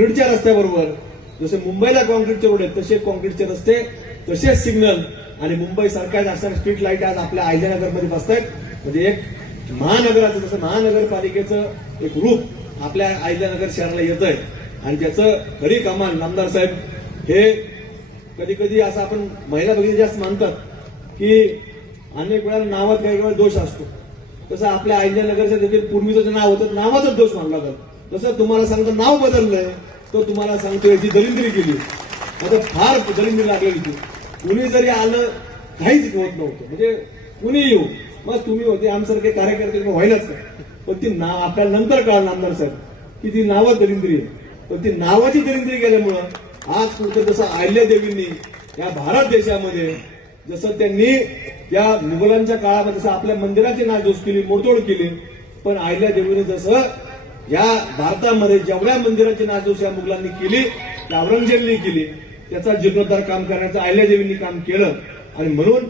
कॉन्क्रीटच्या रस्त्याबरोबर जसे मुंबईला कॉन्क्रीटचे रोड आहेत तसे कॉन्क्रीटचे रस्ते, तसेच सिग्नल आणि मुंबई सारख्याच असणाऱ्या स्ट्रीट लाईट आज आपल्या अहिल्यानगरमध्ये बसतायत. म्हणजे एक महानगराचं, जसं महानगरपालिकेचं एक रूप आपल्या अहिल्यानगर शहराला येत आहे. आणि त्याचं खरी कमाल नामदार साहेब हे कधी कधी असं आपण महिला भगिनी जास्त मानतात की अनेक वेळा नावात काही वेळा दोष असतो. तसं आपल्या अहिल्यानगरचं देखील पूर्वीचं नाव होतं, नावातच दोष मानला जातो. तसं तुम्हाला सांगतो नाव बदललंय, तो तुम्हाला सांगतो याची दलिंद्री केली. आता फार दलिंद्री लागलेली होती. कुणी जरी आलं काहीच होत नव्हतं, म्हणजे कुणी येऊ मग तुम्ही होते आमसारखे कार्यकर्ते व्हायलाच का. पण ती नाव आपल्याला नंतर कळलं नामदार साहेब की ती नावं दलिंद्री आहे. पण ती नावाची दलिंद्री गेल्यामुळं आज कुठं जसं अहिल्यादेवींनी या भारत देशामध्ये जसं त्यांनी या मुघलांच्या काळामध्ये जसं आपल्या मंदिराची नासधूस केली, मोडतोड केली, पण अहिल्यादेवीने जसं या भारतामध्ये जेवढ्या मंदिराची नासधूस या मुघलांनी केली, त्या औरंगजेबनी केली, त्याचा जीर्णोद्धार काम करण्याचं अहिल्यादेवींनी काम केलं. आणि म्हणून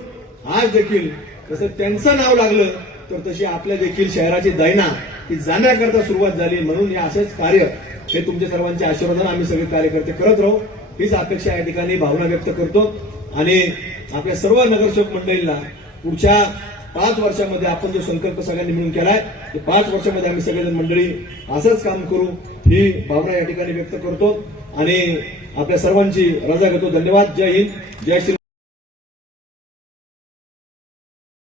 आज देखील जसं त्यांचं नाव लागलं तर तशी आपल्या देखील शहराची दैना ही जाण्याकरता सुरुवात झाली. म्हणून या असेच कार्य हे तुमच्या सर्वांच्या आशीर्वादाने आम्ही सगळे कार्यकर्ते करत राहू, हीच अपेक्षा या ठिकाणी भावना व्यक्त करतो. आणि आपल्या सर्व नगरसेवक मंडळींना पुढच्या 5 वर्षामध्ये आपण जो संकल्प सगळ्यांनी मिळून केलाय, ते 5 वर्षामध्ये आम्ही सगळेजण मंडळी असंच काम करू ही भावना या ठिकाणी व्यक्त करतो. आणि आपल्या सर्वांची रजा घेतो. धन्यवाद. जय हिंद, जय श्री.